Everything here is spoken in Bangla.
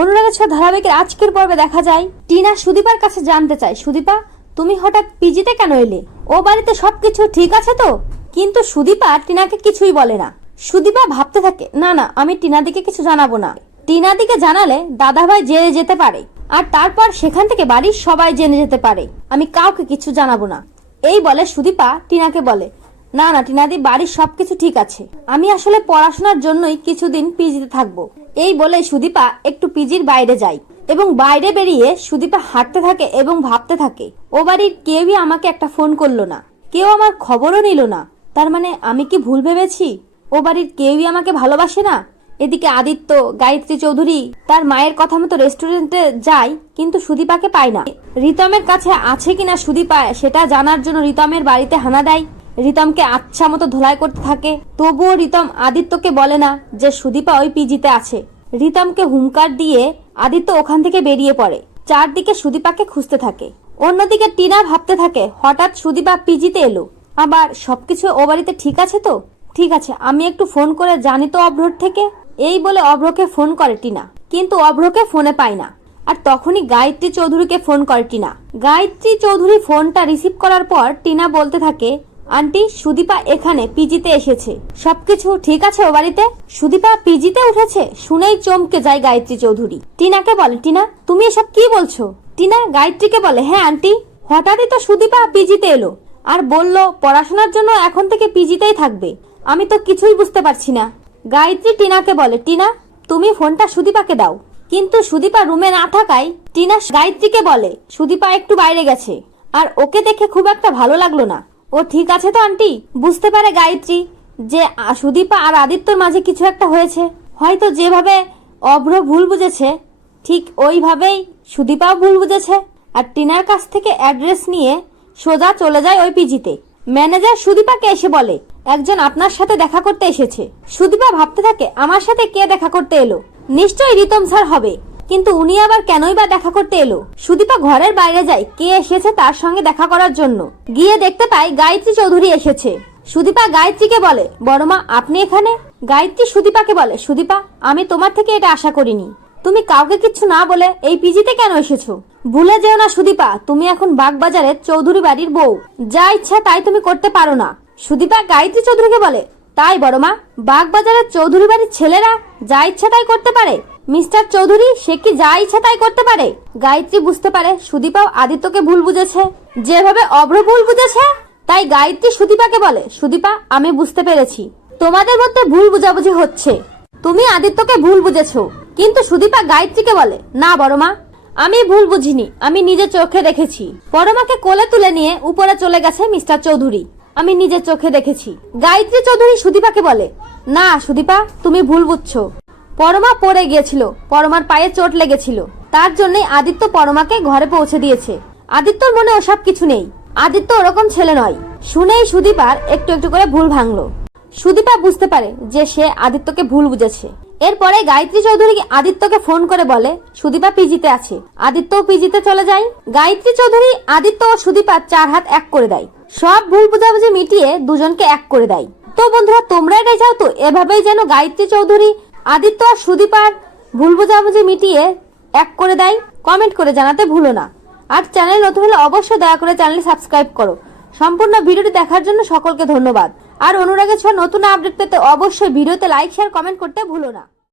অনুরাগের ছোঁয়া ধারাবাহিকের আজকের পর্বে দেখা যায়। টিনা সুদীপার কাছে জানতে চায়, সুদীপা, তুমি হঠাৎ পিজিতে কেন এলে? ও বাড়িতে সবকিছু ঠিক আছে তো? কিন্তু সুদীপা টিনাকে কিছুই বলে না। সুদীপা ভাবতে থাকে, না না, আমি টিনাদিকে কিছু জানাব না। টিনাদিকে জানালে দাদাভাই জেনে যেতে পারে, আর তারপর সেখান থেকে বাড়ির সবাই জেনে যেতে পারে, আমি কাউকে কিছু জানাব না। এই বলে সুদীপা টিনাকে বলে, না না, টিনাদি, বাড়ির সবকিছু ঠিক আছে। আমি আসলে পড়াশোনার জন্যই কিছুদিন পিজিতে থাকব। এই বলে সুদীপা একটু পিজির বাইরে যায় এবং বাইরে বেরিয়ে সুদীপা হাঁটতে থাকে এবং ভাবতে থাকে, ও বাড়ির কেউই আমাকে একটা ফোন করল না। কেউ আমার খবরও নিল না। তার মানে আমি কি ভুল ভেবেছি? ও বাড়ির কেউই আমাকে ভালোবাসে না? এদিকে আদিত্য, গায়ত্রী চৌধুরী তার মায়ের কথা মতো রেস্টুরেন্টে যায় কিন্তু সুদীপাকে পায় না। রিতমের কাছে আছে কিনা সুদীপা সেটা জানার জন্য রিতমের বাড়িতে হানা দেয়। রিতমকে আচ্ছা মতো ধোলাই করতে থাকে, তবুও রিতম আদিত্যকে বলে না যে সুদীপা ওই পিজিতে আছে। রিতমকে হুঙ্কার দিয়ে আদিত্য ওখান থেকে বেরিয়ে পড়ে। চারদিকে সুদীপাকে খুঁজতে থাকে। অন্যদিকে টিনা ভাবতে থাকে, হঠাৎ সুদীপা পিজিতে এলো। আবার সবকিছু ও বাড়িতে ঠিক আছে তো? ঠিক আছে, আমি একটু ফোন করে জানি তো অভ্রর থেকে। এই বলে অভ্রকে ফোন করে টিনা। কিন্তু অভ্রকে ফোনে পায় না। আর তখনই গায়ত্রী চৌধুরীকে ফোন করে টিনা। গায়ত্রী চৌধুরী ফোনটা রিসিভ করার পর টিনা বলতে থাকে আন্টি, সুদীপা এখানে, পিজিতে এসেছে। সবকিছু ঠিক আছে ও বাড়িতে? সুদীপা পিজিতে উঠেছে? শুনেই চমকে যায় গায়ত্রী চৌধুরী। টিনাকে বলে, টিনা, তুমি এসব কি বলছো? টিনা গায়ত্রীকে বলে হ্যাঁ আন্টি, হঠাৎই তো সুদীপা পিজিতে এলো। আর বলল, পড়াশোনার জন্য এখন থেকে পিজিতেই থাকবে। আমি তো কিছুই বুঝতে পারছি না। গায়ত্রী টিনাকে বলে, টিনা, তুমি ফোনটা সুদীপাকে দাও। কিন্তু সুদীপা রুমে না থাকায় টিনা গায়ত্রীকে বলে, সুদীপা একটু বাইরে গেছে। আর ওকে দেখে খুব একটা ভালো লাগল না। ও ঠিক আছে তো, আন্টি? বুঝতে পারে গায়ত্রী যে সুদীপা আর আদিত্যর মাঝে কিছু একটা হয়েছে। হয়তো যেভাবে অভ্র ভুল বুঝেছে, ঠিক ওইভাবেই সুদীপাও ভুল বুঝেছে। আর টিনার কাছ থেকে অ্যাড্রেস নিয়ে সোজা চলে যায় ওই পিজিতে। ম্যানেজার সুদীপাকে এসে বলে, একজন আপনার সাথে দেখা করতে এসেছে। সুদীপা ভাবতে থাকে, আমার সাথে কে দেখা করতে এলো? নিশ্চয়ই রিতম স্যার হবে। কিন্তু উনি আবার কেনই বা দেখা করতে এলো? সুদীপা ঘরের বাইরে যায়, কে এসেছে তার সঙ্গে দেখা করার জন্য। গিয়ে দেখতে পাই গায়ত্রী চৌধুরী এসেছে। সুদীপা গায়ত্রীকে বলে, বড়মা, আপনি এখানে? গায়ত্রী সুদীপাকে বলে, সুদীপা, আমি তোমার থেকে এটা আশা করিনি। তুমি কাউকে কিচ্ছু না বলে এই পিজিতে কেন এসেছ? ভুলে যেও না সুদীপা, তুমি এখন বাগবাজারের চৌধুরী বাড়ির বউ। যা ইচ্ছা তাই তুমি করতে পারো না। সুদীপা গায়ত্রী চৌধুরীকে বলে, তাই বড়মা, বাগবাজারের চৌধুরী বাড়ির ছেলেরা যা ইচ্ছা তাই করতে পারে? মিস্টার চৌধুরী, সে কি যা ইচ্ছা তাই করতে পারে? গায়ত্রী বুঝতে পারে সুদীপাও আদিত্যকে ভুল বুঝেছে। যেভাবে অভ্র ভুল বুঝেছে, তাই গায়ত্রী সুদীপাকে বলে, সুদীপা, আমি বুঝতে পেরেছি। তোমাদের মধ্যে ভুল বুঝাবুঝি হচ্ছে। তুমি আদিত্যকে ভুল বুঝেছ। কিন্তু সুদীপা গায়ত্রীকে বলে, না বড় মা আমি ভুল বুঝিনি। আমি নিজের চোখে দেখেছি। বড়মাকে কোলে তুলে নিয়ে উপরে চলে গেছে মিস্টার চৌধুরী। আমি নিজের চোখে দেখেছি। গায়ত্রী চৌধুরী সুদীপাকে বলে, না, সুদীপা, তুমি ভুল বুঝছ। পরমা পড়ে গিয়েছিল। পরমার পায়ে চোট লেগেছিল। তার জন্যই আদিত্য পরমাকে ঘরে পৌঁছে দিয়েছে। আদিত্যর মনে ওসব কিছু নেই। আদিত্য ওরকম ছেলে নয়। শুনেই সুদীপার একটু একটু করে ভুল ভাঙলো। সুদীপা বুঝতে পারে যে সে আদিত্যকে ভুল বুঝেছে। এরপরে গায়ত্রী চৌধুরী আদিত্যকে ফোন করে বলে, সুদীপা পিজিতে আছে। আদিত্যও পিজিতে চলে যায়। গায়ত্রী চৌধুরী আদিত্য ও সুদীপা চার হাত এক করে দেয়। সব ভুল বুঝাবুঝি মিটিয়ে দুজনকে এক করে দেয়। তো বন্ধুরা, তোমরা এটাই চাও তো? এভাবেই যেন গায়ত্রী চৌধুরী আদিত্য আর সুদীপার ভুল বোঝাবুঝি মিটিয়ে এক করে দেয়। কমেন্ট করে জানাতে ভুলো না। আর চ্যানেল নতুন হলে অবশ্যই দয়া করে চ্যানেল সাবস্ক্রাইব করো। সম্পূর্ণ ভিডিওটি দেখার জন্য সকলকে ধন্যবাদ। আর অনুরাগের ছোঁয়া নতুন আপডেট পেতে অবশ্যই ভিডিওতে লাইক শেয়ার কমেন্ট করতে ভুলো না।